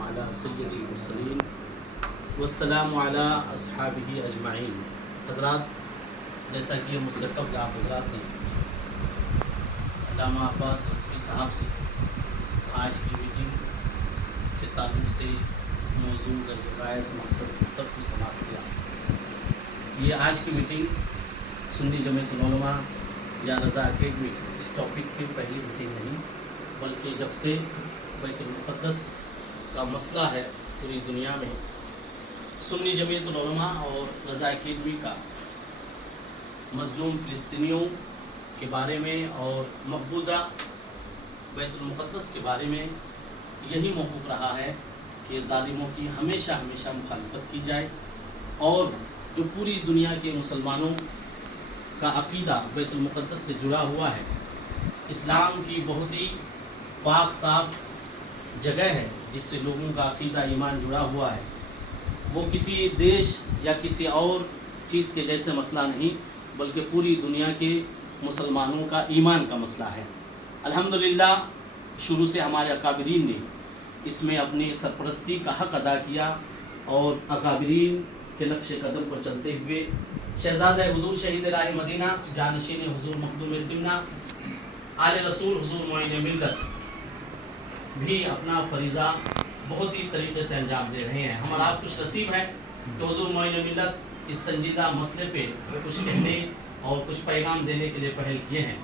والسلام علی سید المرسلین والسلام علی اصحابہ اجمعین۔ حضرات، جیسا کہ یہ مجھ سے قبل آپ حضرات نے علامہ عباس رضوی صاحب سے آج کی میٹنگ کے تعلق سے موضوع درج روایت مقصد سب کچھ سماعت کیا۔ یہ آج کی میٹنگ سنی جمعیت العلماء یا رضا اکیڈمی اس ٹاپک کی پہلی میٹنگ نہیں، بلکہ جب سے بیت المقدس کا مسئلہ ہے پوری دنیا میں، سنی جمعیت العلماء اور رضا اکیڈمی کا مظلوم فلسطینیوں کے بارے میں اور مقبوضہ بیت المقدس کے بارے میں یہی موقف رہا ہے کہ ظالموں کی ہمیشہ مخالفت کی جائے، اور جو پوری دنیا کے مسلمانوں کا عقیدہ بیت المقدس سے جڑا ہوا ہے، اسلام کی بہت ہی پاک صاف جگہ ہے جس سے لوگوں کا عقیدہ ایمان جڑا ہوا ہے، وہ کسی دیش یا کسی اور چیز کے جیسے مسئلہ نہیں، بلکہ پوری دنیا کے مسلمانوں کا ایمان کا مسئلہ ہے۔ الحمدللہ شروع سے ہمارے اکابرین نے اس میں اپنی سرپرستی کا حق ادا کیا، اور اکابرین کے نقش قدم پر چلتے ہوئے شہزادہ حضور شہید راہ مدینہ جانشین حضور مخدوم سمنا آل رسول حضور معین ملت بھی اپنا فریضہ بہت ہی طریقے سے انجام دے رہے ہیں۔ ہمارا آپ خوش نصیب ہے کہ حضور معین ملت اس سنجیدہ مسئلے پہ کچھ کہنے اور کچھ پیغام دینے کے لیے پہل کیے ہیں۔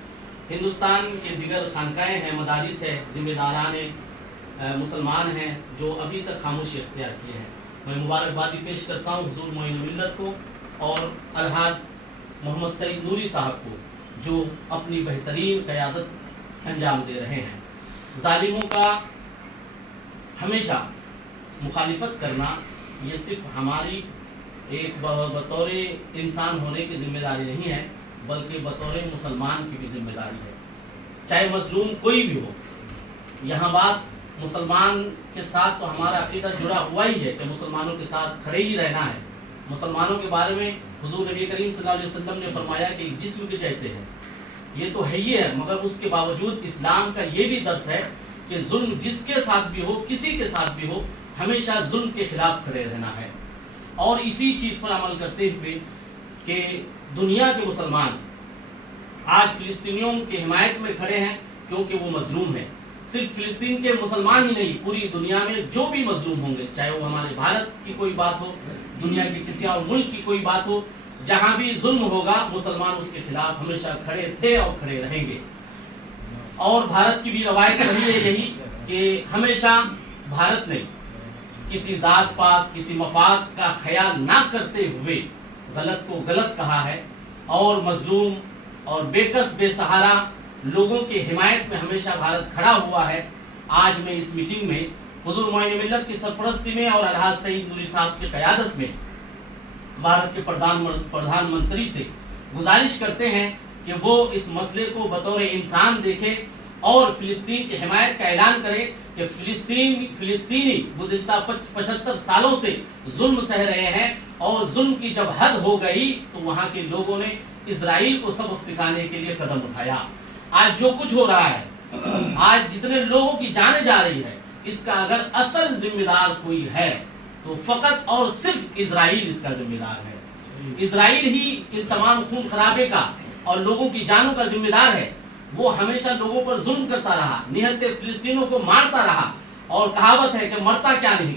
ہندوستان کے دیگر خانقاہیں ہیں، مدارس ہیں، ذمہ داران مسلمان ہیں جو ابھی تک خاموشی اختیار کیے ہیں۔ میں مبارکبادی پیش کرتا ہوں حضور معین ملت کو اور الحاج محمد سعید نوری صاحب کو، جو اپنی بہترین قیادت انجام دے رہے ہیں۔ ظالموں کا ہمیشہ مخالفت کرنا یہ صرف ہماری ایک بطور انسان ہونے کی ذمہ داری نہیں ہے، بلکہ بطور مسلمان کی بھی ذمہ داری ہے، چاہے مظلوم کوئی بھی ہو۔ یہاں بات مسلمان کے ساتھ تو ہمارا عقیدہ جڑا ہوا ہی ہے کہ مسلمانوں کے ساتھ کھڑے ہی رہنا ہے۔ مسلمانوں کے بارے میں حضور نبی کریم صلی اللہ علیہ وسلم نے فرمایا کہ ایک جسم کے جیسے ہے، یہ تو ہے ہی ہے، مگر اس کے باوجود اسلام کا یہ بھی درس ہے کہ ظلم جس کے ساتھ بھی ہو، کسی کے ساتھ بھی ہو، ہمیشہ ظلم کے خلاف کھڑے رہنا ہے۔ اور اسی چیز پر عمل کرتے ہوئے کہ دنیا کے مسلمان آج فلسطینیوں کی حمایت میں کھڑے ہیں کیونکہ وہ مظلوم ہیں۔ صرف فلسطین کے مسلمان ہی نہیں، پوری دنیا میں جو بھی مظلوم ہوں گے، چاہے وہ ہمارے بھارت کی کوئی بات ہو، دنیا کے کسی اور ملک کی کوئی بات ہو، جہاں بھی ظلم ہوگا مسلمان اس کے خلاف ہمیشہ کھڑے تھے اور کھڑے رہیں گے۔ اور بھارت کی بھی روایت رہی ہے یہی کہ ہمیشہ بھارت نے کسی ذات پات، کسی مفاد کا خیال نہ کرتے ہوئے غلط کو غلط کہا ہے، اور مظلوم اور بے کس بے سہارا لوگوں کی حمایت میں ہمیشہ بھارت کھڑا ہوا ہے۔ آج میں اس میٹنگ میں حضور معین ملت کی سرپرستی میں اور الحاج سعید نوری صاحب کی قیادت میں بھارت کے پردھان منتری سے گزارش کرتے ہیں کہ وہ اس مسئلے کو بطور انسان دیکھے اور فلسطین کی حمایت کا اعلان کرے کہ فلسطینی گزشتہ 75 سالوں سے ظلم سہ رہے ہیں، اور ظلم کی جب حد ہو گئی تو وہاں کے لوگوں نے اسرائیل کو سبق سکھانے کے لیے قدم اٹھایا۔ آج جو کچھ ہو رہا ہے، آج جتنے لوگوں کی جانیں جا رہی ہے، اس کا اگر اصل ذمہ دار کوئی ہے تو فقط اور صرف اسرائیل اس کا ذمہ دار ہے۔ اسرائیل ہی ان تمام خون خرابے کا اور لوگوں کی جانوں کا ذمہ دار ہے۔ وہ ہمیشہ لوگوں پر ظلم کرتا رہا، نہتے فلسطینوں کو مارتا رہا، اور کہاوت ہے کہ مرتا کیا نہیں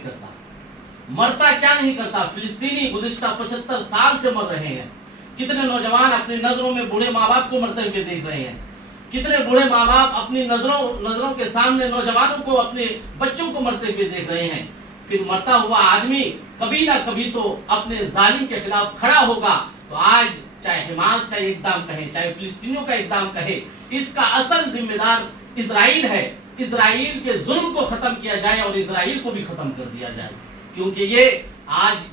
کرتا۔ فلسطینی گزشتہ 75 سال سے مر رہے ہیں۔ کتنے نوجوان اپنی نظروں میں بوڑھے ماں باپ کو مرتے ہوئے دیکھ رہے ہیں، کتنے بوڑھے ماں باپ اپنی نظروں کے سامنے نوجوانوں کو، اپنے بچوں کو مرتے ہوئے دیکھ رہے ہیں۔ پھر مرتا ہوا آدمی کبھی نہ کبھی تو اپنے ظالم کے خلاف کھڑا ہوگا۔ تو آج چاہے حماس کا اقدام کہے، چاہے فلسطینیوں کا اقدام کہے، اس کا اصل ذمہ دار اسرائیل ہے۔ اسرائیل کے ظلم کو ختم کیا جائے اور اسرائیل کو بھی ختم کر دیا جائے، کیونکہ یہ آج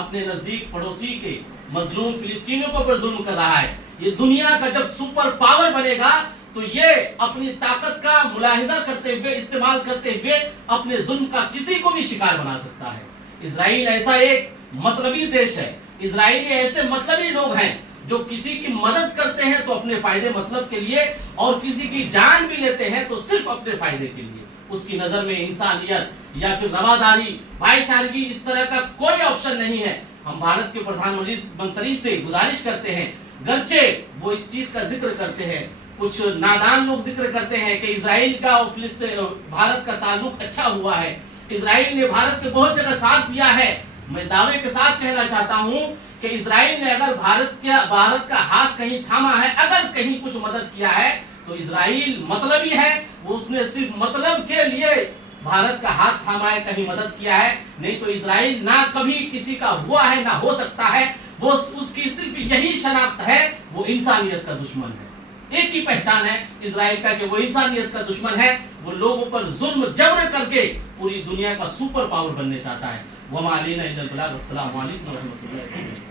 اپنے نزدیک پڑوسی کے مظلوم فلسطینیوں کو پر ظلم کر رہا ہے۔ یہ دنیا کا جب سپر پاور بنے گا تو یہ اپنی طاقت کا ملاحظہ کرتے ہوئے، استعمال کرتے ہوئے اپنے ظلم کا کسی کو بھی شکار بنا سکتا ہے۔ اسرائیل ایسا ایک مطلبی دیش ہے، اسرائیلی ایسے مطلبی لوگ ہیں جو کسی کی مدد کرتے ہیں تو اپنے فائدے مطلب کے لیے، اور کسی کی جان بھی لیتے ہیں تو صرف اپنے فائدے کے لیے۔ اس کی نظر میں انسانیت یا پھر رواداری، بھائی چارگی اس طرح کا کوئی آپشن نہیں ہے۔ ہم بھارت کے پردھان منتری سے گزارش کرتے ہیں، گرچہ وہ اس چیز کا ذکر کرتے ہیں، کچھ نادان لوگ ذکر کرتے ہیں کہ اسرائیل کا اور بھارت کا تعلق اچھا ہوا ہے، اسرائیل نے بھارت کے بہت جگہ ساتھ دیا ہے۔ میں دعوے کے ساتھ کہنا چاہتا ہوں کہ اسرائیل نے اگر بھارت کا ہاتھ کہیں تھاما ہے، اگر کہیں کچھ مدد کیا ہے تو اسرائیل مطلبی ہے، وہ اس نے صرف مطلب کے لیے بھارت کا ہاتھ تھاما ہے، کہیں مدد کیا ہے، نہیں تو اسرائیل نہ کبھی کسی کا ہوا ہے نہ ہو سکتا ہے۔ وہ اس کی صرف یہی شناخت ہے، وہ انسانیت کا دشمن ہے۔ ایک ہی پہچان ہے اسرائیل کا کہ وہ انسانیت کا دشمن ہے، وہ لوگوں پر ظلم جبر کر کے پوری دنیا کا سپر پاور بننے چاہتا ہے۔ وما علینا الا البلاغ۔ السلام علیکم ورحمۃ اللہ۔